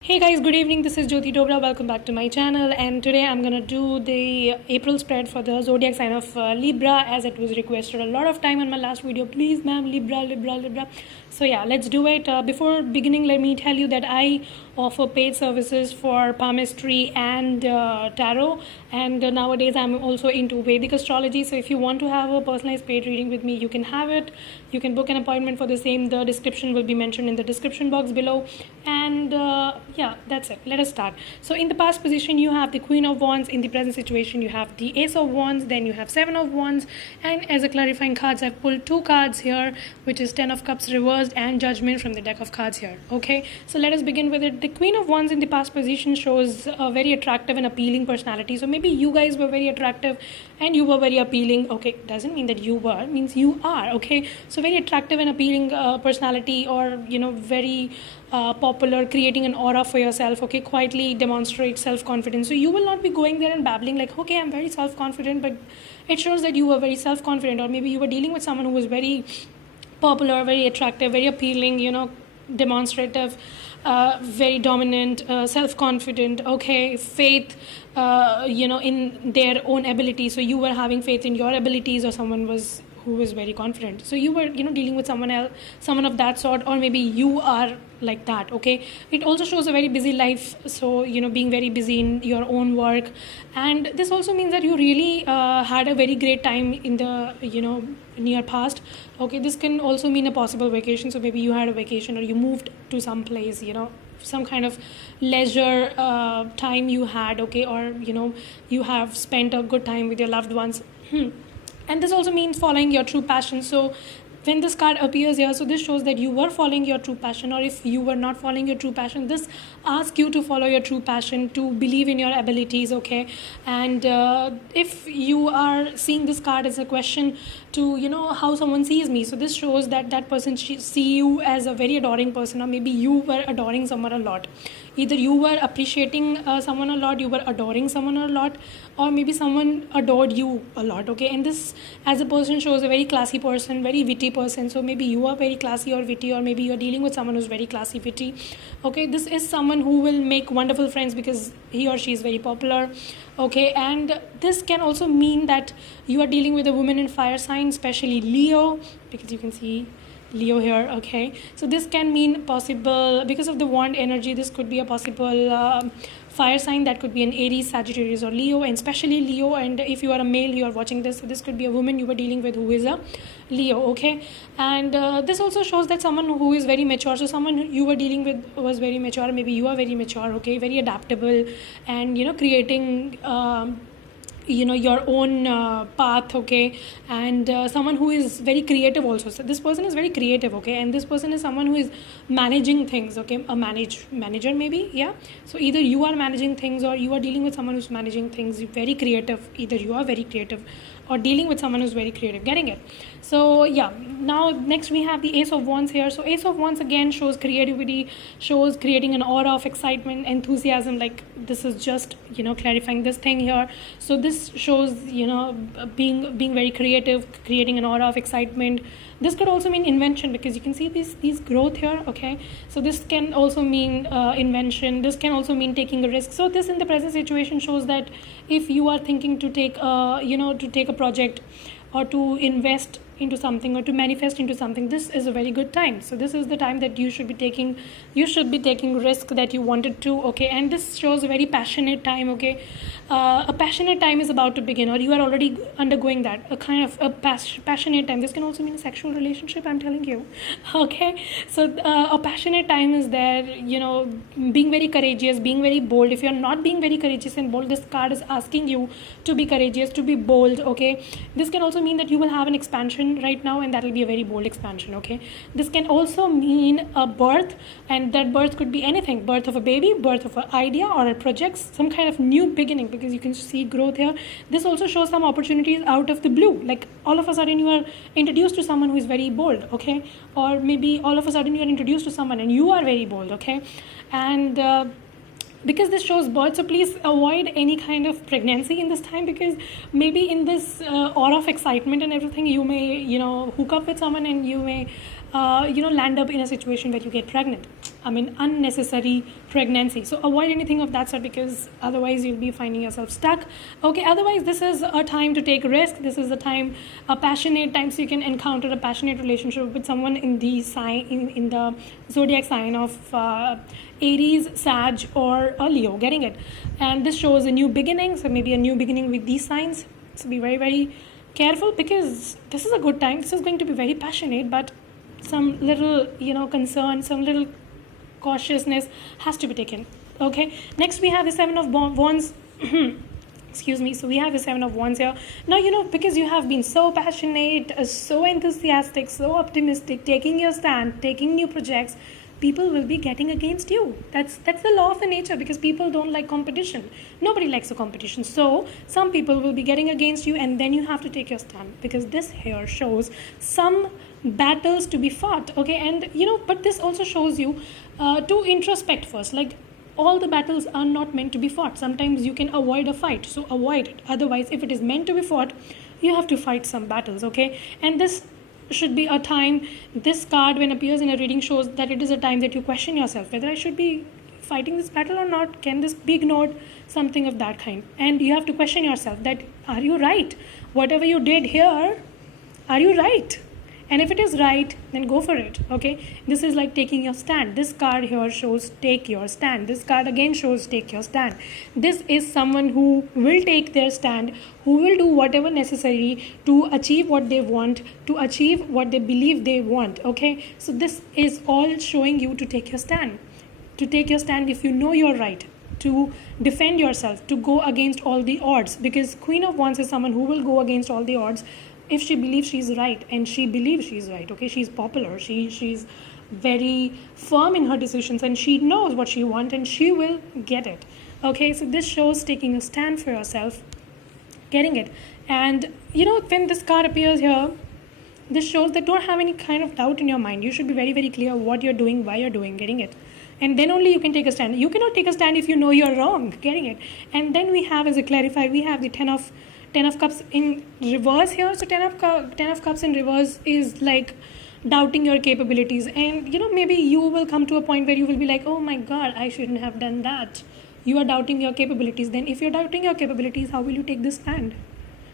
Hey guys, good evening. This is Jyoti Dogra. Welcome back to my channel. And today I'm gonna do the April spread for the zodiac sign of Libra, as it was requested a lot of time in my last video. Please, ma'am, Libra, Libra, Libra. So yeah, let's do it. Before beginning, let me tell you that I offer paid services for palmistry and tarot. And nowadays I'm also into Vedic astrology. So if you want to have a personalized paid reading with me, you can have it. You can book an appointment for the same. The description will be mentioned in the description box below. And yeah, that's it. Let us start. So in the past position, you have the Queen of Wands. In the present situation, you have the Ace of Wands. Then you have Seven of Wands. And as a clarifying cards, I've pulled two cards here, which is Ten of Cups reversed and Judgment from the deck of cards here. Okay, so let us begin with it. The Queen of Wands in the past position shows a very attractive and appealing personality. So maybe you guys were very attractive and you were very appealing. Okay, doesn't mean that you were, it means you are. Okay, so very attractive and appealing personality, or very popular, creating an aura for yourself. Okay, quietly demonstrate self-confidence. So you will not be going there and babbling like, okay, I'm very self-confident, but it shows that you were very self-confident. Or maybe you were dealing with someone who was very popular, very attractive, very appealing, demonstrative, very dominant, self-confident, okay, faith in their own ability. So you were having faith in your abilities, or someone was who was very confident. So you were dealing with someone else, someone of that sort, or maybe you are like that. Okay, it also shows a very busy life. So being very busy in your own work. And this also means that you really had a very great time in the near past. Okay, this can also mean a possible vacation. So maybe you had a vacation, or you moved to some place, some kind of leisure time you had. Okay, or you have spent a good time with your loved ones. And this also means following your true passion. So when this card appears here, so this shows that you were following your true passion, or if you were not following your true passion, this asks you to follow your true passion, to believe in your abilities. Okay, and if you are seeing this card as a question to how someone sees me, so this shows that that person see you as a very adoring person, or maybe you were adoring someone a lot. Either you were appreciating someone a lot, you were adoring someone a lot, or maybe someone adored you a lot. Okay, and this as a person shows a very classy person, very witty person. So maybe you are very classy or witty, or maybe you're dealing with someone who's very classy, witty. Okay, this is someone who will make wonderful friends because he or she is very popular. Okay, and this can also mean that you are dealing with a woman in fire sign, especially Leo, because you can see Leo here. Okay, so this can mean possible, because of the wand energy, this could be a possible fire sign. That could be an Aries, Sagittarius, or Leo, and especially Leo. And if you are a male, you are watching this, so this could be a woman you were dealing with who is a Leo. Okay, and this also shows that someone who is very mature, so someone you were dealing with was very mature. Maybe you are very mature. Okay, very adaptable, and creating your own path. Okay, and someone who is very creative also. So this person is very creative. Okay, and this person is someone who is managing things. Okay, a manager maybe. Yeah, so either you are managing things, or you are dealing with someone who's managing things. You're very creative. Either you are very creative, or dealing with someone who's very creative. Getting it? So yeah, now next we have the Ace of Wands here. So Ace of Wands again shows creativity, shows creating an aura of excitement, enthusiasm. Like this is just clarifying this thing here. So this shows being very creative, creating an aura of excitement. This could also mean invention, because you can see these growth here. Okay, so this can also mean invention. This can also mean taking a risk. So this in the present situation shows that if you are thinking to take a project, or to invest into something, or to manifest into something, this is a very good time. So this is the time that you should be taking risk that you wanted to. Okay, and this shows a very passionate time. Okay, a passionate time is about to begin, or you are already undergoing that, a kind of a passionate time. This can also mean a sexual relationship, I'm telling you. Okay, so a passionate time is there, being very courageous, being very bold. If you're not being very courageous and bold, this card is asking you to be courageous, to be bold. Okay, this can also mean that you will have an expansion right now, and that will be a very bold expansion. Okay, this can also mean a birth, and that birth could be anything: birth of a baby, birth of an idea, or a project, some kind of new beginning, because you can see growth here. This also shows some opportunities out of the blue, like all of a sudden you are introduced to someone who is very bold. Okay, or maybe all of a sudden you are introduced to someone and you are very bold. Okay, and because this shows birth, so please avoid any kind of pregnancy in this time, because maybe in this aura of excitement and everything, you may hook up with someone, and you may land up in a situation where you get pregnant. I mean, unnecessary pregnancy. So avoid anything of that sort, because otherwise you'll be finding yourself stuck. Okay, otherwise this is a time to take risk. This is the time, a passionate time, so you can encounter a passionate relationship with someone in the sign, in the zodiac sign of Aries, Sag, or a Leo. Getting it? And this shows a new beginning. So maybe a new beginning with these signs. So be very, very careful, because this is a good time. This is going to be very passionate, but some little, concern, some little cautiousness has to be taken. Okay, next we have the Seven of Wands. Excuse me. So we have the Seven of Wands here. Now, because you have been so passionate, so enthusiastic, so optimistic, taking your stand, taking new projects, people will be getting against you. That's the law of the nature, because people don't like competition. Nobody likes a competition. So some people will be getting against you, and then you have to take your stand, because this here shows some battles to be fought. Okay, and but this also shows you to introspect first. Like, all the battles are not meant to be fought. Sometimes you can avoid a fight, so avoid it. Otherwise, if it is meant to be fought, you have to fight some battles. Okay, and this should be a time, this card when appears in a reading shows that it is a time that you question yourself whether I should be fighting this battle or not. Can this be ignored? Something of that kind. And you have to question yourself that, are you right? Whatever you did here, are you right? And if it is right, then go for it. Okay, this is like taking your stand. This card here shows take your stand. This card again shows take your stand. This is someone who will take their stand, who will do whatever necessary to achieve what they want, to achieve what they believe they want. Okay, so this is all showing you to take your stand. To take your stand if you know you're right, to defend yourself, to go against all the odds, because Queen of Wands is someone who will go against all the odds if she believes she's right, and she believes she's right. Okay, she's popular, she's very firm in her decisions, and she knows what she wants, and she will get it. Okay, so this shows taking a stand for yourself, getting it. And when this card appears here, this shows that don't have any kind of doubt in your mind. You should be very, very clear what you're doing, why you're doing, getting it. And then only you can take a stand. You cannot take a stand if you know you're wrong, getting it. And then we have, as a clarifier, we have the Ten of Cups in reverse here. So Ten of Cups in reverse is like doubting your capabilities. And maybe you will come to a point where you will be like, oh my God, I shouldn't have done that. You are doubting your capabilities. Then if you're doubting your capabilities, how will you take this stand?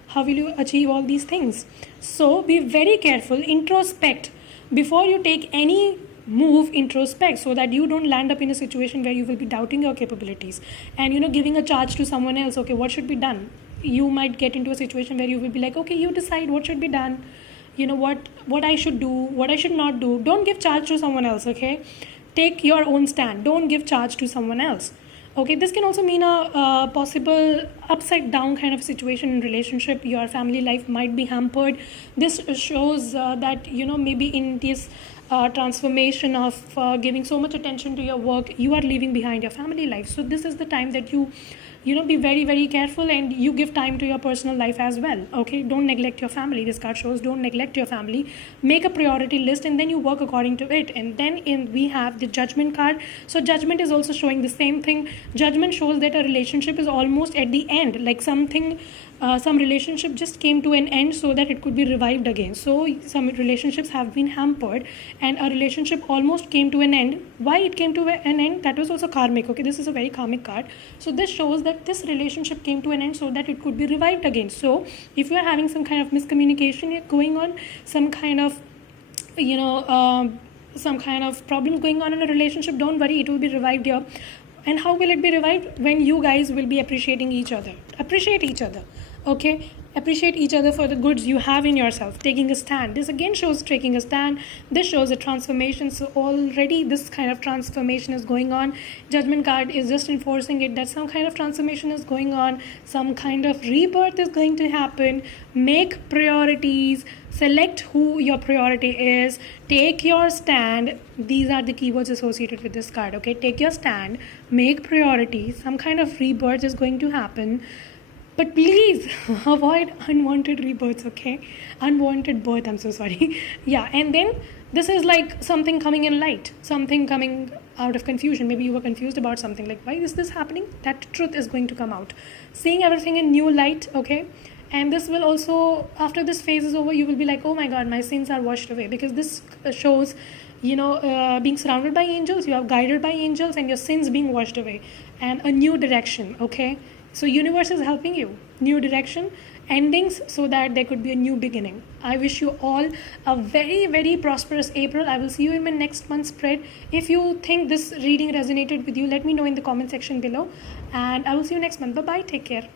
How will you achieve all these things? So be very careful, introspect. Before you take any move, introspect, so that you don't land up in a situation where you will be doubting your capabilities and giving a charge to someone else. Okay, what should be done? You might get into a situation where you will be like, okay, you decide what should be done, what I should do, what I should not do. Don't give charge to someone else. Okay, take your own stand. Don't give charge to someone else. Okay, this can also mean a possible upside down kind of situation in relationship. Your family life might be hampered. This shows that maybe in this transformation of giving so much attention to your work, you are leaving behind your family life. So this is the time that you be very, very careful, and you give time to your personal life as well. Okay, don't neglect your family. This card shows don't neglect your family. Make a priority list, and then you work according to it. And then we have the Judgment card. So Judgment is also showing the same thing. Judgment shows that a relationship is almost at the end, like something, some relationship just came to an end so that it could be revived again. So some relationships have been hampered, and a relationship almost came to an end. Why it came to an end? That was also karmic. Okay, this is a very karmic card. So this shows that this relationship came to an end so that it could be revived again. So if you are having some kind of miscommunication going on, some kind of some kind of problem going on in a relationship, don't worry, it will be revived here. And how will it be revived? When you guys will be appreciating each other. Appreciate each other. Okay, appreciate each other for the goods you have in yourself. Taking a stand. This again shows taking a stand. This shows a transformation. So already this kind of transformation is going on. Judgment card is just enforcing it, that some kind of transformation is going on. Some kind of rebirth is going to happen. Make priorities. Select who your priority is. Take your stand. These are the keywords associated with this card. Okay, take your stand. Make priorities. Some kind of rebirth is going to happen. But please avoid unwanted rebirths, okay? Unwanted birth, I'm so sorry. Yeah, and then this is like something coming in light, something coming out of confusion. Maybe you were confused about something, like, why is this happening? That truth is going to come out. Seeing everything in new light, okay? And this will also, after this phase is over, you will be like, oh my god, my sins are washed away, because this shows, being surrounded by angels, you are guided by angels, and your sins being washed away, and a new direction. Okay, so universe is helping you, new direction, endings, so that there could be a new beginning. I wish you all a very, very prosperous April. I will see you in my next month's spread. If you think this reading resonated with you, let me know in the comment section below, and I will see you next month. Bye bye, take care.